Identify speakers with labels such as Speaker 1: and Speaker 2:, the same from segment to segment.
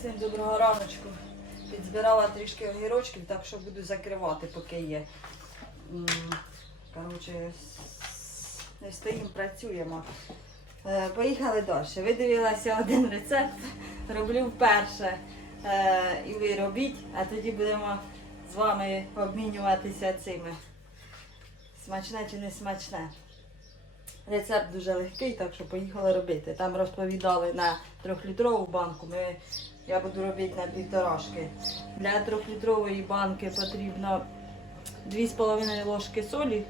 Speaker 1: Всім доброго раночку. Підзбирала трішки огірочків, так що буду закривати, поки є. Коротше, не стоїмо, працюємо. Е, Поїхали далі. Видивилася один рецепт, роблю вперше. Е, І ви робіть, а тоді будемо з вами обмінюватися цими. Смачне чи не смачне. Рецепт дуже легкий, так що поїхали робити. Там розповідали на трьохлітрову банку. Ми, я буду робити на півторашки. Для трьохлітрової банки потрібно 2,5 ложки солі,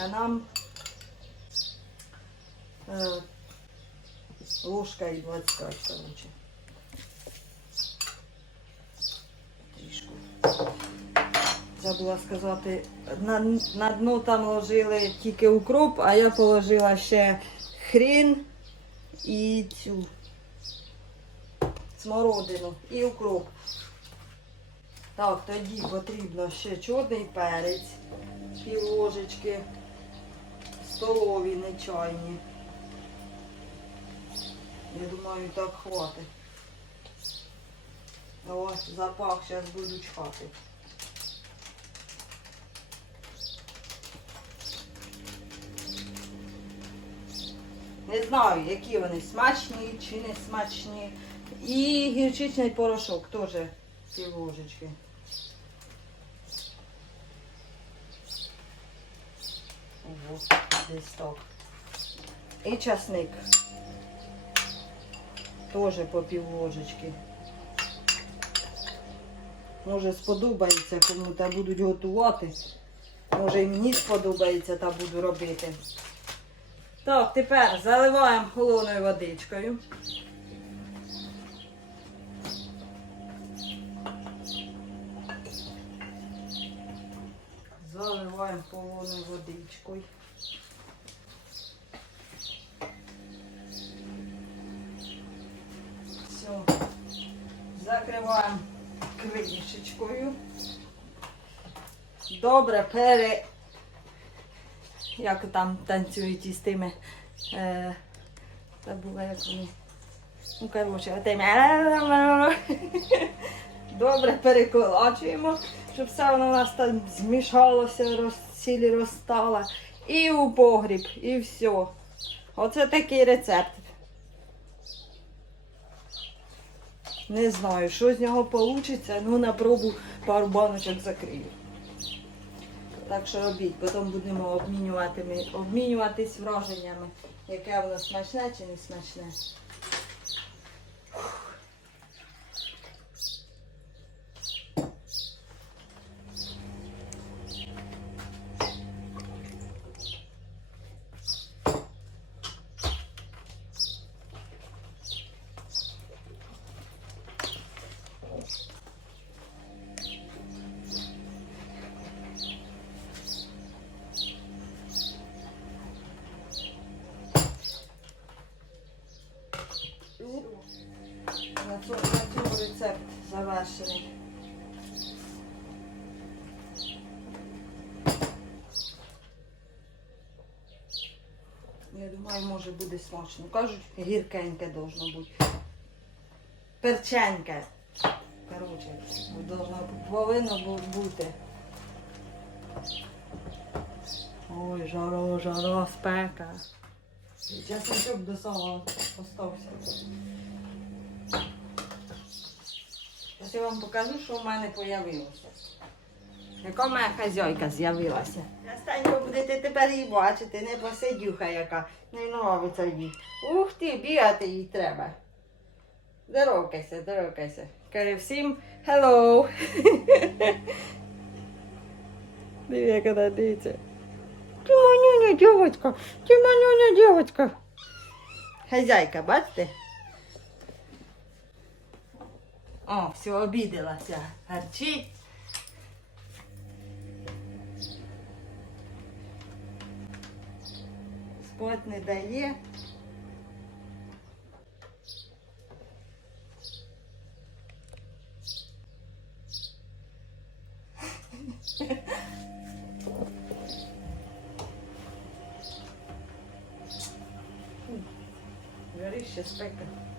Speaker 1: а нам е, ложка і 25, коротше. Трішку. Забула сказати, на, на дно там ложили тільки укроп, а я положила ще хрін і цю смородину і укроп. Так, тоді потрібно ще чорний перець, пів ложечки, столові, не чайні. Я думаю, так хватить. Ось запах зараз буду чхати. Не знаю, які вони смачні чи не смачні. І гірчичний порошок теж пів ложечки. Ого, десь так. І часник. Теж по пів ложечки. Може сподобається кому та будуть готувати. Може і мені сподобається та буду робити. Так, тепер заливаємо холодною водичкою. Заливаємо холодною водичкою. Все. Закриваємо кришечкою. Добре пере як там танцюють із тими. Е, забула, як вони. Ну, коротше, отими. Добре переколачуємо, щоб все воно у нас там змішалося, роз, сілі розстала. І у погріб, і все. Оце такий рецепт. Не знаю, що з нього вийде, ну на пробу пару баночок закрию. Так що робіть, потім будемо обмінювати, обмінюватись враженнями, яке воно смачне чи не смачне. На цьому, рецепт завершений. Я думаю, може буде смачно. Кажуть, гіркеньке должно бути. Перченьке. Коротше, должно, повинно бути. Ой, жара, жара, спека. Чесночок до сала остався. Зараз я вам покажу, що в мене з'явилося. Яка моя хазяйка з'явилася. Останньо будете тепер її бачити, не посидюха яка. Не нравиться їй. Ух ти, бігати їй треба. Здоровкайся, здоровкайся. Каже всім hello. Диви, як вона дивиться. Ти манюня дівчинка, ти манюня дівчинка. Хазяйка, бачите? О, все, обідалася. Гарчить. Спать не дає. Горище спека.